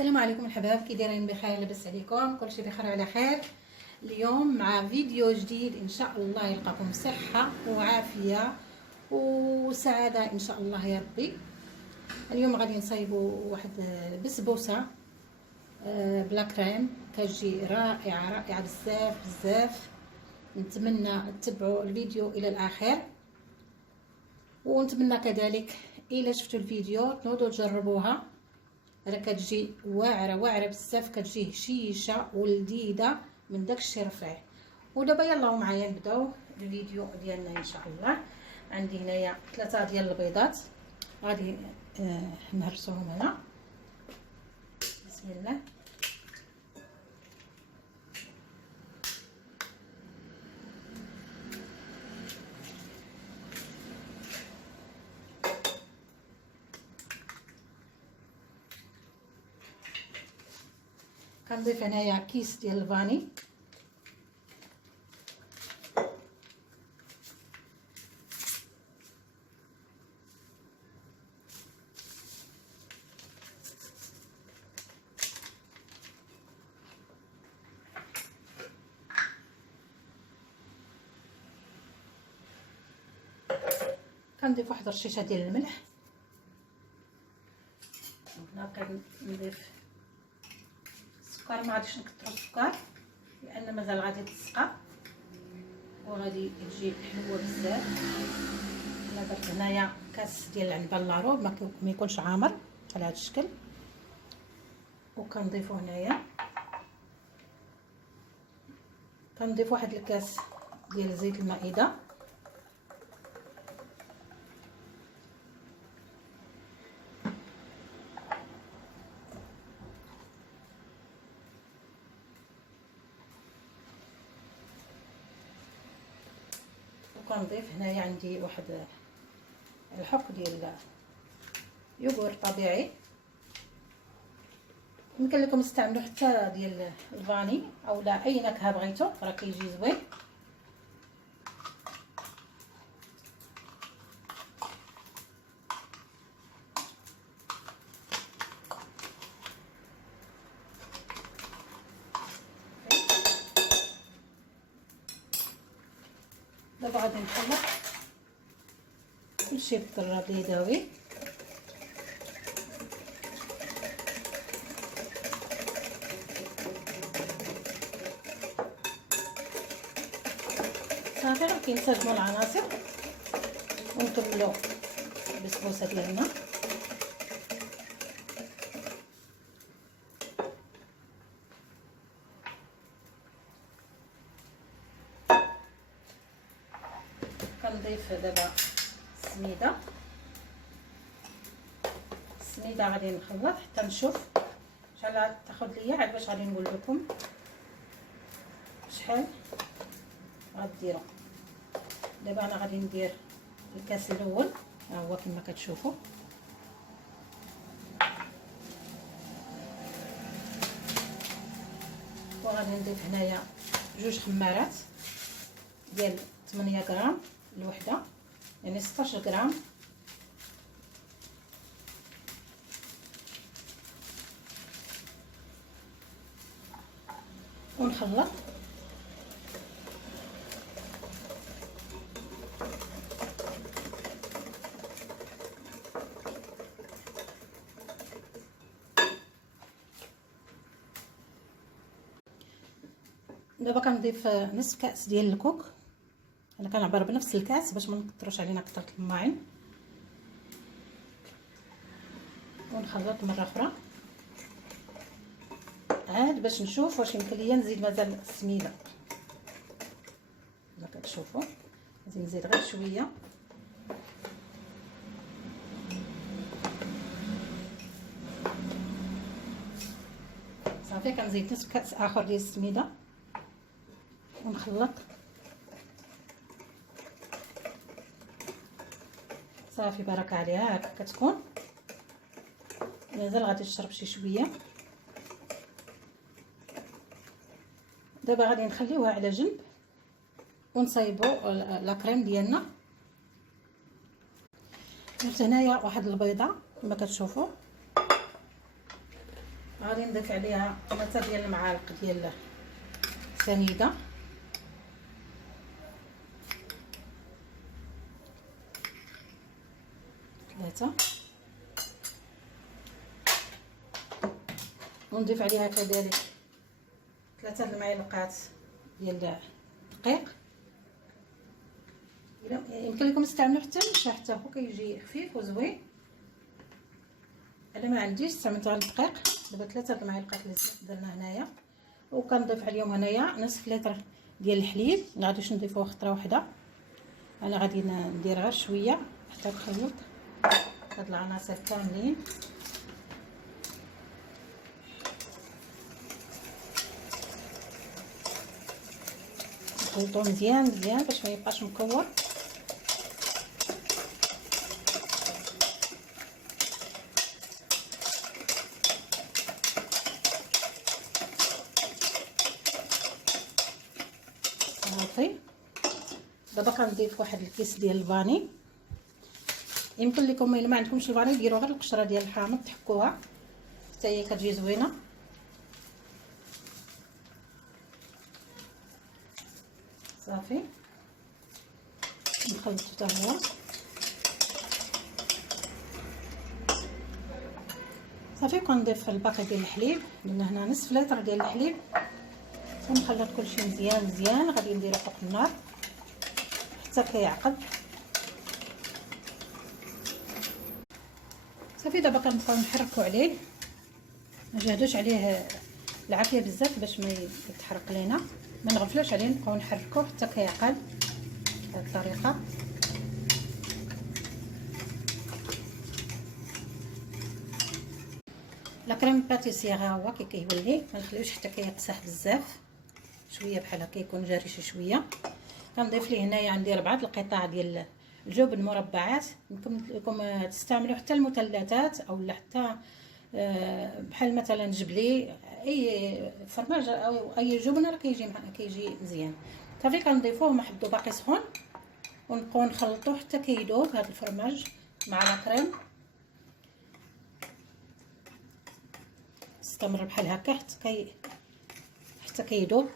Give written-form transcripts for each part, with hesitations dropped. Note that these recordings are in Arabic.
السلام عليكم الحباب، كي دايرين؟ بخير؟ لاباس عليكم؟ كلشي بخير على خير. اليوم مع فيديو جديد ان شاء الله يلقاكم صحه وعافيه وسعاده ان شاء الله يا ربي. اليوم غادي نصايبوا واحد البسبوسه بلا كريم، كتجي رائعه بزاف بزاف. نتمنى تتبعوا الفيديو الى الاخر، ونتمنى كذلك الى شفتوا الفيديو تنوضوا تجربوها. راه كتجي واعره بزاف، كتجي هشيشه ولذيذه من داكشي رفيع. ودابا يلاه معايا نبداو الفيديو ديالنا ان شاء الله. عندي هنايا 3 ديال البيضات، غادي نهرسوهم هنا. بسم الله. كنضيف هنايا كيس ديال الفاني، كنضيف واحد الرشيشه ديال الملح. هنا كنضيف السكر، ما غاديش نكثروا السكر لان مازال غادي تسقى وغادي تجي حلوه بزاف. انا درت هنايا كاس ديال العنبه لاروب، ما يكونش عامر على هذا الشكل. وكنضيفو هنايا كنضيف واحد الكاس ديال زيت المائده، وكنضيف هنايا عندي واحد الحق ديال يوغور طبيعي. يمكن لكم تستعملوا حتى ديال الفاني او لا اي نكهه بغيتو، راه كيجي زوين. دابا غادي نخلط كلشي بالضرب اليدوي. صافي راه كينسجموا العناصر ونكملوا البسبوسه ديالنا. كنضيف دابا السميده غادي نخلط حتى نشوف شحال تاخذ ليا، عاد باش غادي نقول لكم شحال غديروا. دابا انا غادي ندير الكاس الاول، ها هو كما كتشوفوا. وغادي نضيف هنايا 2 خمارات ديال 8 غرام الوحده، يعني 16 غرام. ونخلط. دابا كنضيف نصف كاس ديال الكوك، انا كنعبر بنفس الكاس باش ما نكثروش علينا كثره الماعن. ونخلط مره اخرى عاد باش نشوف واش يمكن ليا نزيد مازال السميده. كما كتشوفوا غادي نزيد غير شويه. صافي كنزيد نصف كاس اخر ديال السميده ونخلط. صافي بركه عليها، هكا كتكون. مازال غادي تشرب شي شويه. دابا غادي نخليوها على جنب ونصايبوا لا كريم ديالنا. درت هنايا واحد البيضه كما كتشوفوا، غادي نضيف عليها 3 ديال المعالق ديال سنيده، ثلاثه، ونضيف عليها كذلك 3 المعالق ديال الدقيق. يمكن لكم تستعملوا حتى النشا، حتى هو كيجي خفيف وزوين. انا ما عنديش، استعملت غير الدقيق. دابا 3 المعالق اللي درنا هنايا، وكنضيف عليهم هنايا نصف لتر ديال الحليب. ما غاديش نضيفوه خطره واحده، انا غادي ندير غير شويه حتى نخلط هاد العناصر كاملين. نخلطو مزيان مزيان باش ما يبقاش مكور. صافي، دابا كنضيف واحد الكيس ديال الفاني. يمكن لكم الا ما عندكمش الفاني ديروا غير القشره ديال الحامض تحكوها حتى هي كتجي زوينه. صافي، نخلطو حتى هو. صافي، كنضيف الباقي ديال الحليب. درنا هنا نصف لتر ديال الحليب، ونخلط كلشي مزيان مزيان. غادي نديرو فوق النار حتى كيعقد. صافي، دابا كنبقاو نحركو عليه، ما نجهدوش عليه العافيه بزاف باش ما يتحرق لينا. ما نغفلوش عليه، نبقاو نحركوه حتى كيعقد بهذه الطريقه. لا كريم باتيسير ها هو كيولي، ما نخليوش حتى كيقسح بزاف، شويه بحال هكا يكون جاري شي شويه. كنضيف ليه هنايا عندي 4 القطع ديال الجبن مربعات. يمكن لكم تستعملوا حتى المثلثات او حتى بحال مثلا جبلي، اي فرماج او اي جبن راه كيجي مزيان. صافي، كنضيفوه محطو باقي سخون، ونبقاو نخلطوه حتى كيذوب هذا الفرماج مع الكريم. استمر بحال هكا حتى كيذوب.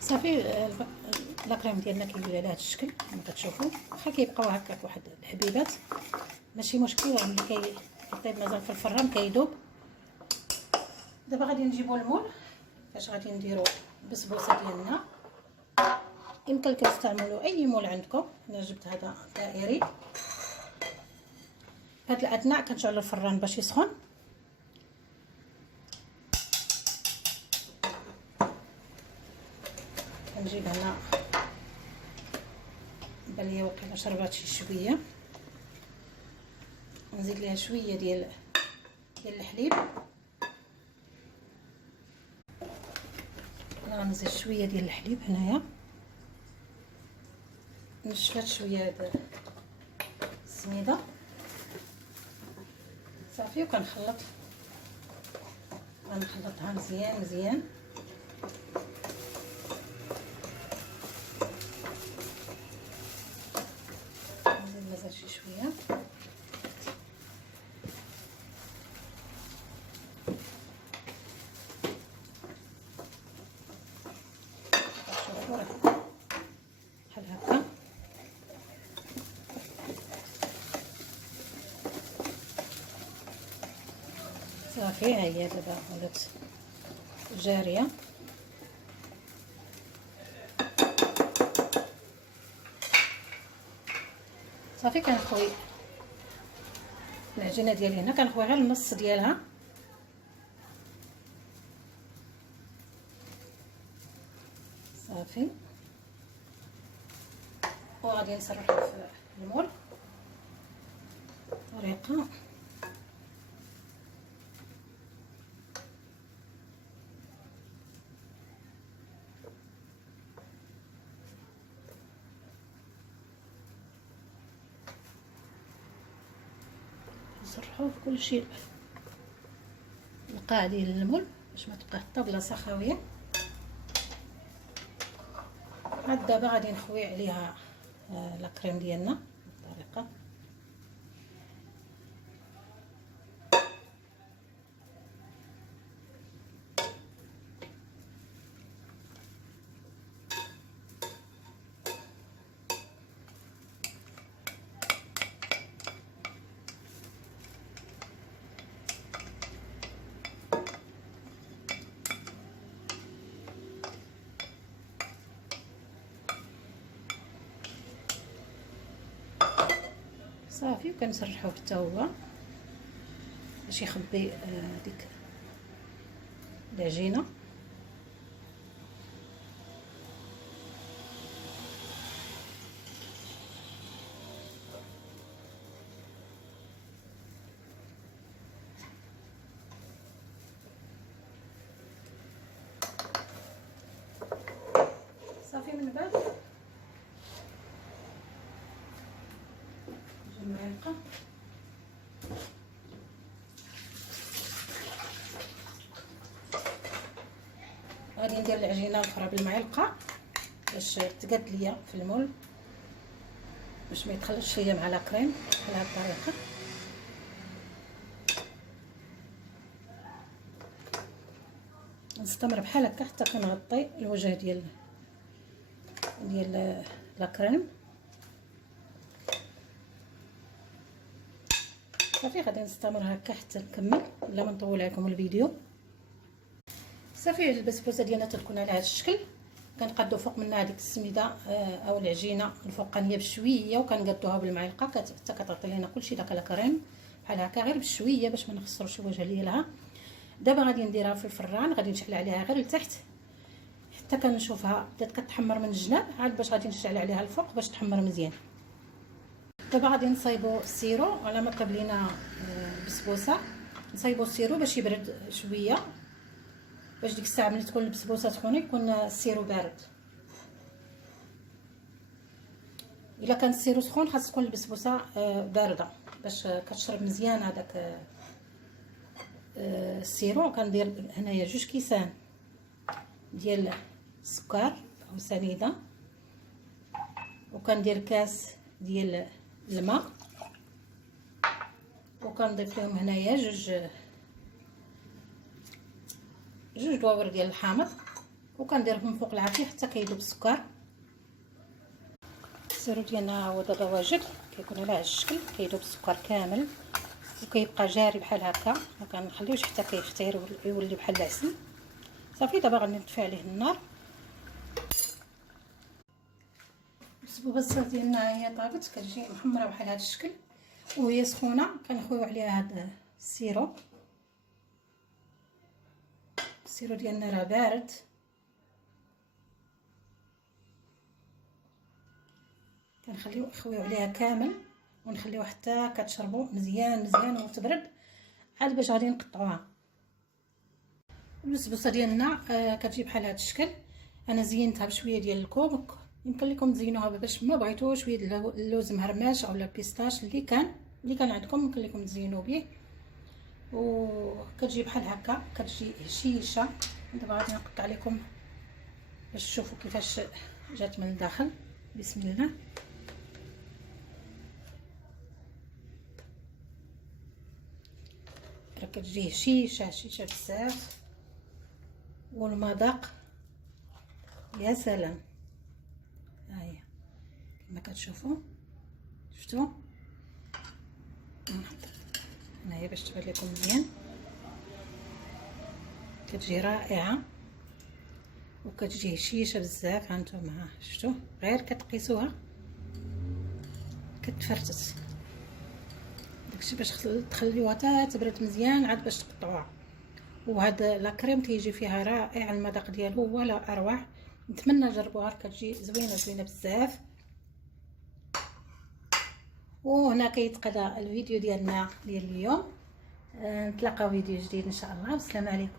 صافي، لاكريم ديالنا كيولي على هذا الشكل كما كتشوفوا. واخا كيبقاو هكاك واحد الحبيبات ماشي مشكل، ملي كيطيب مازال في الفران كيذوب. دابا غادي نجيبو المول فاش غادي نديرو البسبوسه ديالنا. يمكن لكم تستعملوا اي مول عندكم. انا جبت هذا دائري. هاد الاثناء كنشعل الفران باش يسخن. كنجيب هنا بان ليا واقيلا شربات شي شويه، نزيد ليها شويه ديال الحليب. انا غنزيد شويه ديال الحليب هنايا، نشفات شويه هاد السميده. صافي، غنخلطها مزيان مزيان. نزيد مازال شي شويه. بحال هكا. صافي، ها هي دابا ولات جاريه. صافي، كنخوي العجينه ديالي هنا، كنخوي غير النص ديالها. صافي، وغادي نسرحو في المول طريقه. نسرحوه في كل شيء القاع ديال المول باش ما تبقى حتى بلاصه خاويه. عاد دابا غادي نخوي عليها لا كريم ديالنا بالطريقه. صافي وكنسرحوه حتى هو باش يخبي ديك العجينه. صافي من بعد المعلقه غادي ندير العجينه الاخرى بالمعلقه باش تقاد ليا في المول، باش ما يتخلطش ليا مع لا كريم بحال هاد الطريقه. نستمر بحال هكا حتى كنغطي الوجه ديال لا كريم. صافي غادي نستمر هكا حتى نكمل بلا ما نطول عليكم الفيديو. صافي البسبوسه ديالنا تكون على هذا الشكل. كنقادو فوق منها ديك السميده او العجينه الفوقانيه بشويه وكنقادوها بالمعلقه حتى كتعطي لنا كلشي داك الكريم بحال هكا غير بشويه باش ما نخسروش الوجه ديالها. دابا غادي نديرها في الفران، غادي نشعل عليها غير لتحت حتى كنشوفها بدات كتحمر من الجناب، عاد باش غادي نشعل عليها الفوق باش تحمر مزيان. دابا غادي نصايبو السيرو على ما طيب لينا البسبوسه. نصايبو السيرو باش يبرد شويه، باش ديك الساعه ملي تكون البسبوسه سخونه يكون السيرو بارد. الا كان السيرو سخون خاص تكون البسبوسه بارده باش كتشرب مزيان هذاك السيرو. كندير هنايا 2 كيسان ديال السكر او سنيده، وكندير كاس ديال الماء، وكنضيف لهم هنايا جوج دواور ديال الحامض، وكنديرهم فوق العافيه حتى كيذوب السكر. السيرو ديالنا هو دابا واجد، كيكون على هذا الشكل، كيذوب السكر كامل وكيبقى جاري بحال هكا، ما كنخليوش حتى كيختير يولي بحال العسل. صافي دابا غادي نطفي عليه النار. البسبوسه ديالنا هي طابت، كتجي محمره بحال هذا الشكل وهي سخونه. كنخويو عليها هذا السيرو ديالنا راه بارد. نخويو عليها كامل ونخليوها حتى كتشربوا مزيان مزيان وتبرد، عاد باش غادي نقطعوها. البسبوسه ديالنا كتجي بحال هذا الشكل. انا زينتها بشويه ديال الكوب، يمكن لكم تزينوها باش ما بغيتو شويه اللوز مهرماش اولا البيستاش اللي كان عندكم يمكن لكم تزينوا به. وكتجي بحال هكا، كتجي هشيشه. دابا غادي نقطع لكم باش تشوفوا كيفاش جات من الداخل. بسم الله. راه كتجي هشيشه بزاف، والمذاق يا سلام. ها هي كما كتشوفوا، شفتوا هنايا باش تبان لكم مزيان. كتجي رائعه وكتجي هشيشه بزاف. هانتوما شفتوا، غير كتقيسوها كتفرتت. داكشي باش تخليوها حتى تبرد مزيان عاد باش تقطعوها. وهاد لا كريم كيجي فيها رائع، المذاق ديالو ولا اروع. نتمنى جربوها، كتجي زوينه بزاف. وهنا كيتقضى الفيديو ديالنا ديال اليوم. نتلاقاو فيديو جديد ان شاء الله، والسلام عليكم.